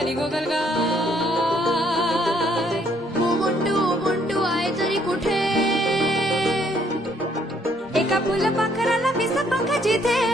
खाली गोगल गाय. मोबंटू मोबंटू आहे तरी कुठे? एका फुल पाखराला पिसत पंखा जिथे?